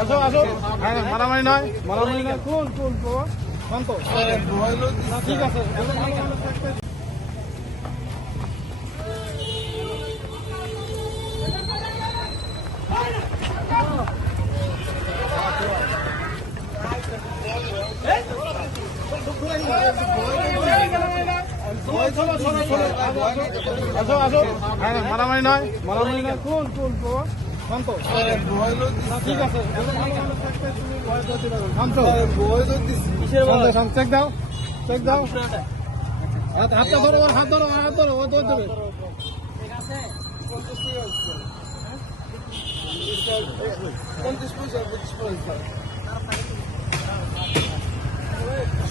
আসো আসো। মারামারি নয়, মারামারি নয়। কোন কোন শান্ত, ঠিক আছে। আসো আসো। মারামারি নয়, মারামারি নয়। কোন কোন শান্ত, ঠিক আছে। শান্ত, চেক দাও, চেক দাও। হাতটা ধরো, হাত ধরো, হাত ধরো, ও ধরে দেবে।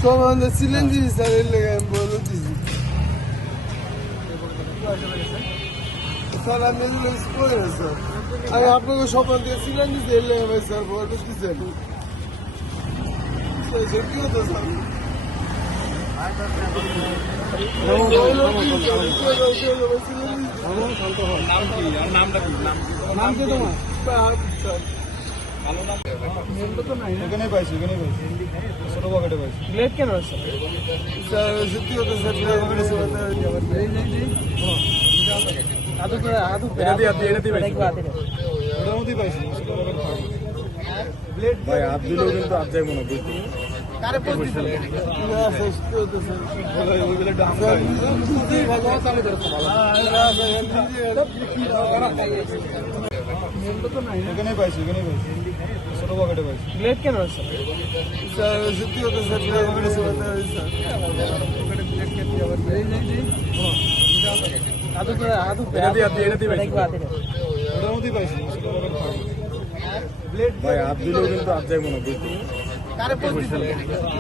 সব আমাদের সিলেঞ্জি স্যার এর লেগে আমি বলে দিছি স্যার আমি এগুলো করে না স্যার আমি আপনাকে সব দিয়ে সিলেঞ্জি এর লেগে ভাই স্যার বলে দিচ্ছেন সত্যি কথা স্যার নাম কি তোমার? এখানে পাইছি, এখানে পাইছি, ছোট পকেটে পাইছি। ব্লেড কেন আছে স্যার সত্যি কথা স্যার ওটার মধ্যেই পাইছি, ছোট পকেটে পাইছি। ব্লেড ভাই হাত দিলেও কিন্তু হাত যায় মনে হয়। কারে পোস্ট দিছিল? না সত্যি কথা স্যার ওইগুলো ডাম ভালো চালু করতে ভালো। এখানে পাইছি, এখানে পাইছি, ছোট পকেটে পাইছি। ব্লেড কেন আছে স্যার সত্যি কথা স্যার ওটার মধ্যেই পাইছি, ছোট পকেটে পাইছি। ব্লেড ভাই হাত দিলেও কিন্তু হাত যায় মনে হয়। কারে পোস্ট দিছিল?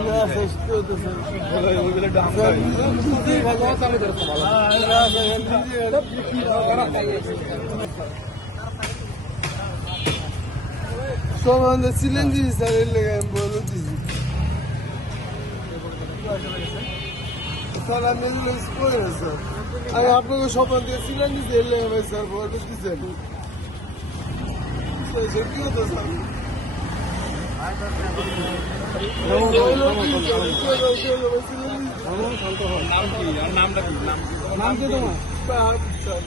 না সত্যি কথা স্যার ওইগুলো ডাম ভালো চালু করতে ভালো। সব আমাদের সিলেঞ্জি স্যার এর লেগে আমি বলে দিছি স্যার আমি এগুলো করে না স্যার আমি আপনাকে সব দিয়ে সিলেঞ্জি এর লেগে ভাই স্যার বলে দিচ্ছেন সত্যি কথা স্যার নাম কি তোমার? স্যার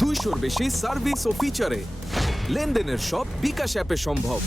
200-র বেশি সার্ভিস ও ফিচারে লেনদেনের সব বিকাশ অ্যাপে সম্ভব।